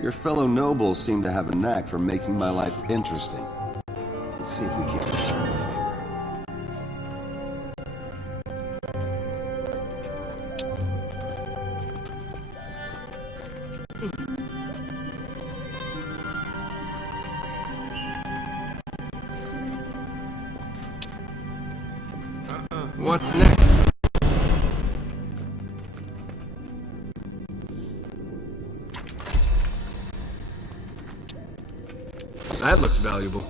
Your fellow nobles seem to have a knack for making my life interesting. Let's see if we can't return the favor. What's next? That looks valuable.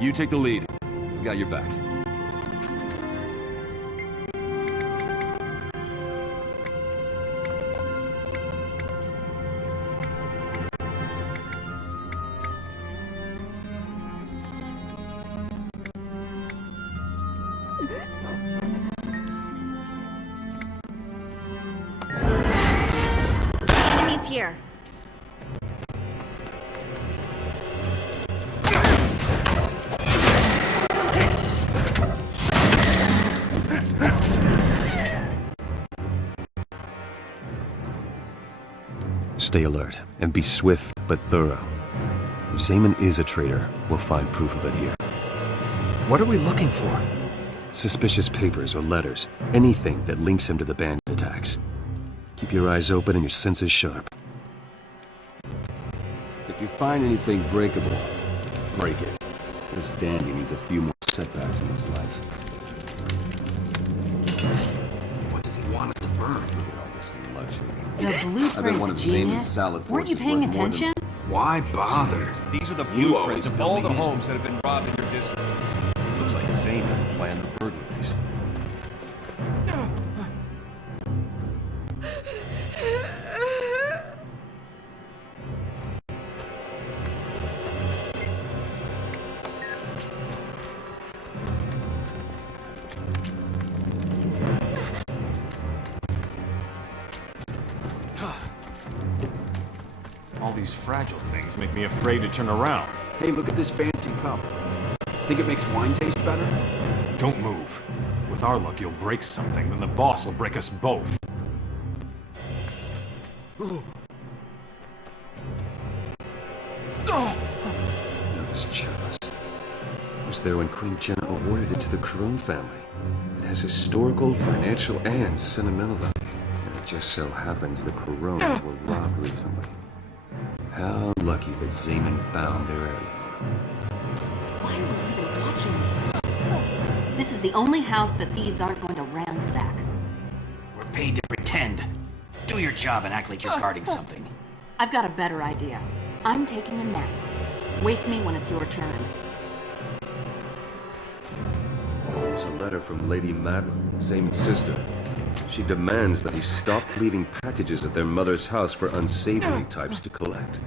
You take the lead. I got your back. Enemies here. Stay alert, and be swift but thorough. If Zaman is a traitor, we'll find proof of it here. What are we looking for? Suspicious papers or letters, anything that links him to the bandit attacks. Keep your eyes open and your senses sharp. If you find anything breakable, break it. This dandy needs a few more setbacks in his life. What does he want us to burn? Look at all this luxury. The I bet one of blueprints, Zaman's genius. salad Weren't you forces paying worth more than- attention? Why bother? These are the You blueprints always of fill all me the in. homes that have been robbed in your district. Looks like Zaman planned the burglaries. All these fragile things make me afraid to turn around. Hey, look at this fancy cup. Think it makes wine taste better? Don't move. With our luck, you'll break something, then the boss will break us both. Now this chalice was there when Queen Jenna awarded it to the Corone family. It has historical, financial, and sentimental value. And it just so happens the Corone were robbed recently. How lucky that Zaman found their heirloom. Why are we even watching this place? This is the only house the thieves aren't going to ransack. We're paid to pretend. Do your job and act like you're guarding something. I've got a better idea. I'm taking a nap. Wake me when it's your turn. There's a letter from Lady Madeline, Zamon's sister. She demands that he stop leaving packages at their mother's house for unsavory types to collect.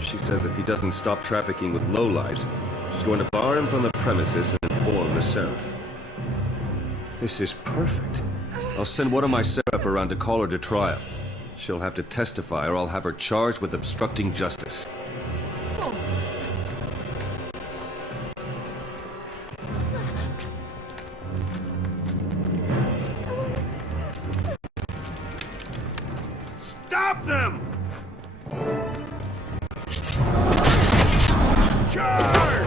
She says if he doesn't stop trafficking with lowlives, she's going to bar him from the premises and inform the Seraph. This is perfect. I'll send one of my Seraph around to call her to trial. She'll have to testify or I'll have her charged with obstructing justice. Stop them! Charge!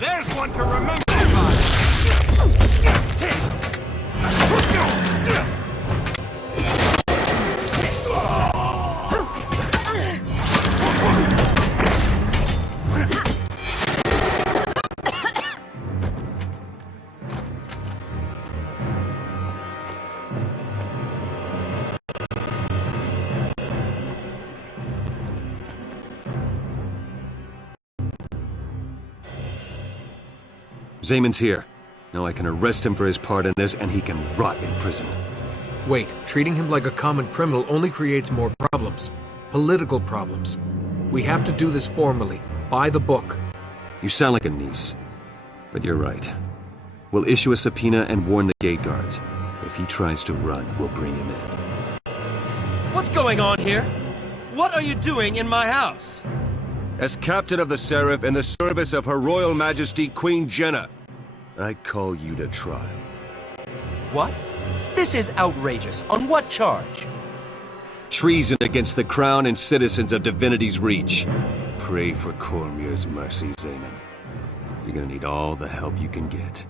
There's one to remember by. Zamon's here. Now I can arrest him for his part in this, and he can rot in prison. Wait, treating him like a common criminal only creates more problems. Political problems. We have to do this formally, by the book. You sound like a niece. But you're right. We'll issue a subpoena and warn the gate guards. If he tries to run, we'll bring him in. What's going on here? What are you doing in my house? As captain of the Seraph in the service of Her Royal Majesty Queen Jenna, I call you to trial. What? This is outrageous. On what charge? Treason against the crown and citizens of Divinity's Reach. Pray for Cormier's mercy, Zamon. You're gonna need all the help you can get.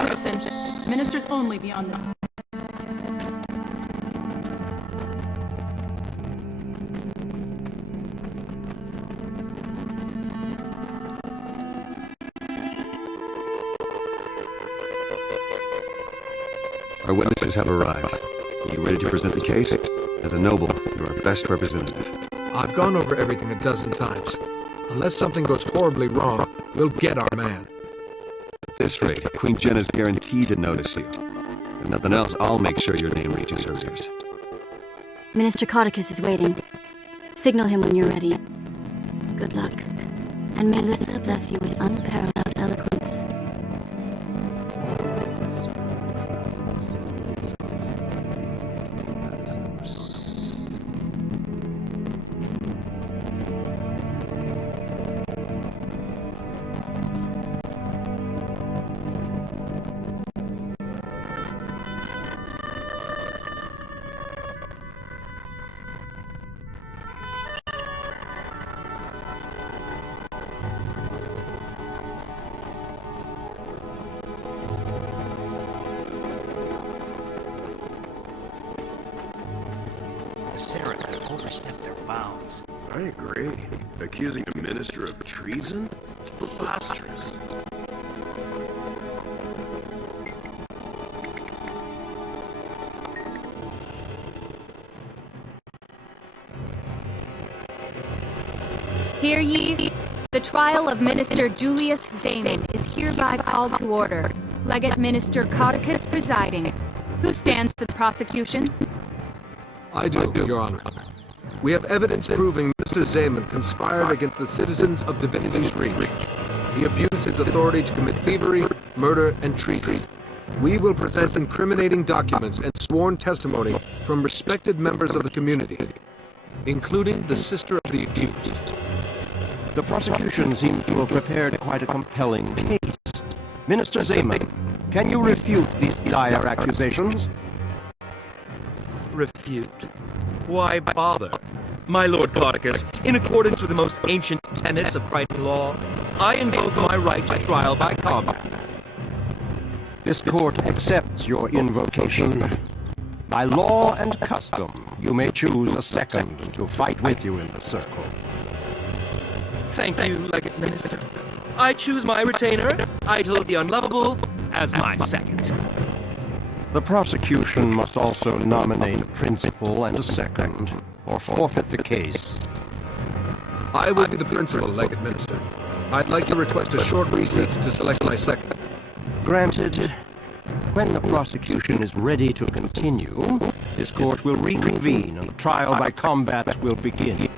Citizen. Ministers only beyond this. Our witnesses have arrived. Are you ready to present the case? As a noble, you're our best representative. I've gone over everything a dozen times. Unless something goes horribly wrong, we'll get our man. At this rate, Queen Jenna's guaranteed to notice you. If nothing else, I'll make sure your name reaches her ears. Minister Codicus is waiting. Signal him when you're ready. Good luck. And may Lyssa bless you with unparalleled eloquence. overstepped their bounds. I agree. Accusing a minister of treason? It's preposterous. Hear ye, the trial of Minister Julius Zaman is hereby called to order. Legate Minister Codicus presiding. Who stands for the prosecution? I do, Your Honor. We have evidence proving Mr. Zaman conspired against the citizens of Divinity's Reach. He abused his authority to commit thievery, murder, and treason. We will present incriminating documents and sworn testimony from respected members of the community, including the sister of the accused. The prosecution seems to have prepared quite a compelling case. Minister Zaman, can you refute these dire accusations? Refute? Why bother? My Lord Codicus, in accordance with the most ancient tenets of Crichton law, I invoke my right to trial by combat. This court accepts your invocation. By law and custom, you may choose a second to fight with you in the circle. Thank you, Legate Minister. I choose my retainer, Idol the Unlovable, as my second. The prosecution must also nominate a principal and a second, or forfeit the case. I will be the principal, Legate Minister. I'd like to request a short recess to select my second. Granted. When the prosecution is ready to continue, this court will reconvene and the trial by combat will begin.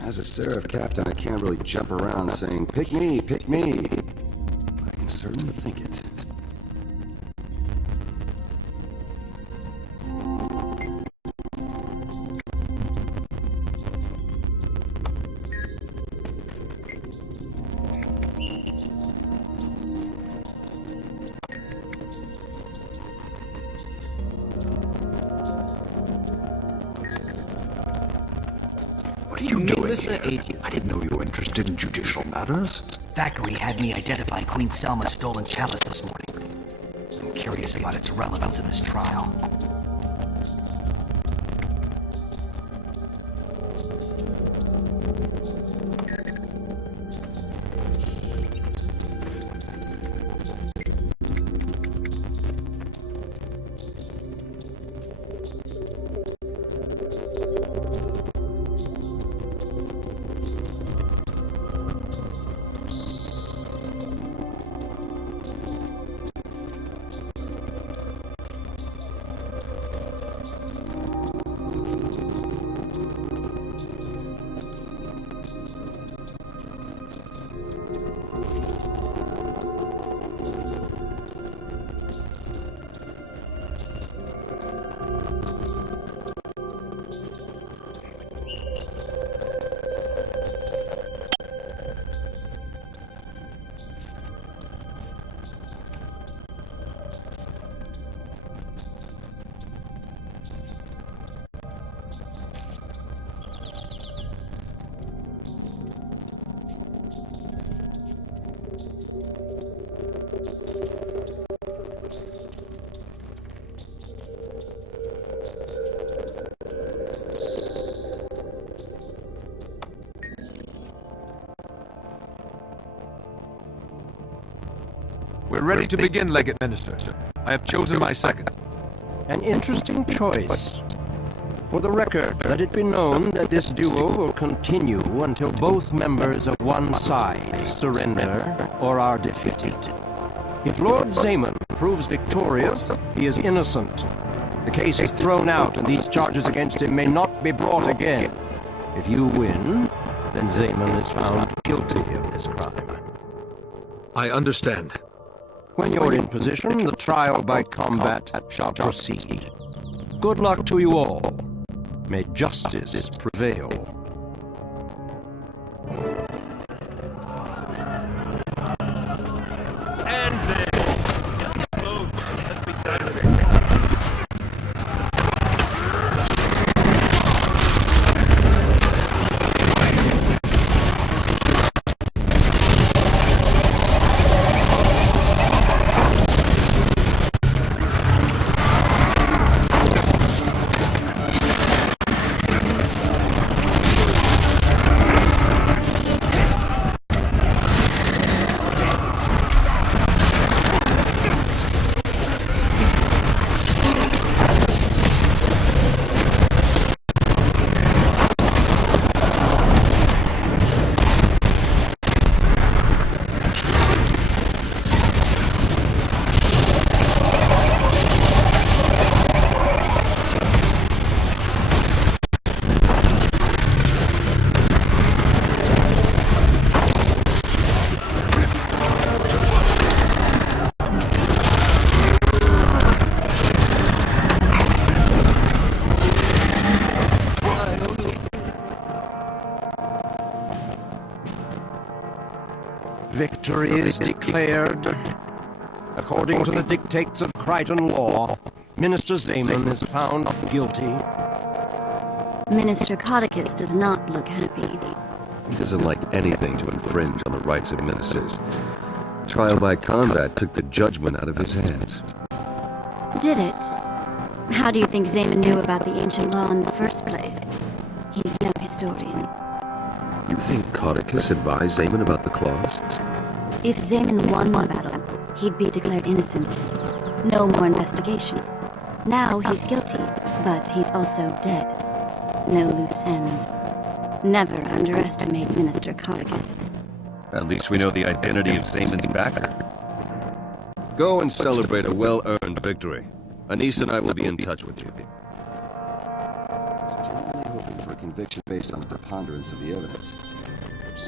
As a Seraph captain, I can't really jump around saying, pick me, pick me. But I can certainly think it. What are you doing here? I didn't know you were interested in judicial matters. Thackeray had me identify Queen Selma's stolen chalice this morning. I'm curious about its relevance in this trial. We're ready to begin, Legate Minister. I have chosen my second. An interesting choice. For the record, let it be known that this duel will continue until both members of one side surrender or are defeated. If Lord Zaman proves victorious, he is innocent. The case is thrown out and these charges against him may not be brought again. If you win, then Zaman is found guilty of this crime. I understand. When you're in position, the trial by combat shall proceed. Good luck to you all. May justice prevail. And this. Move. Let's be done with it. victory is declared. According to the dictates of Crichton law, Minister Zaman is found guilty. Minister Codicus does not look happy. He doesn't like anything to infringe on the rights of ministers. Trial by combat took the judgment out of his hands. Did it? How do you think Zaman knew about the ancient law in the first place? He's no historian. You think Codicus advised Zaman about the clause? If Zaman won the battle, he'd be declared innocent. No more investigation. Now he's guilty, but he's also dead. No loose ends. Never underestimate Minister Codicus. At least we know the identity of Zaman's backer. Go and celebrate a well-earned victory. Anise and I will be in touch with you. I was genuinely hoping for a conviction based on the preponderance of the evidence.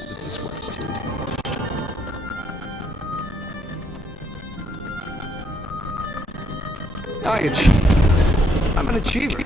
But this works too. I achieve. I'm an achiever.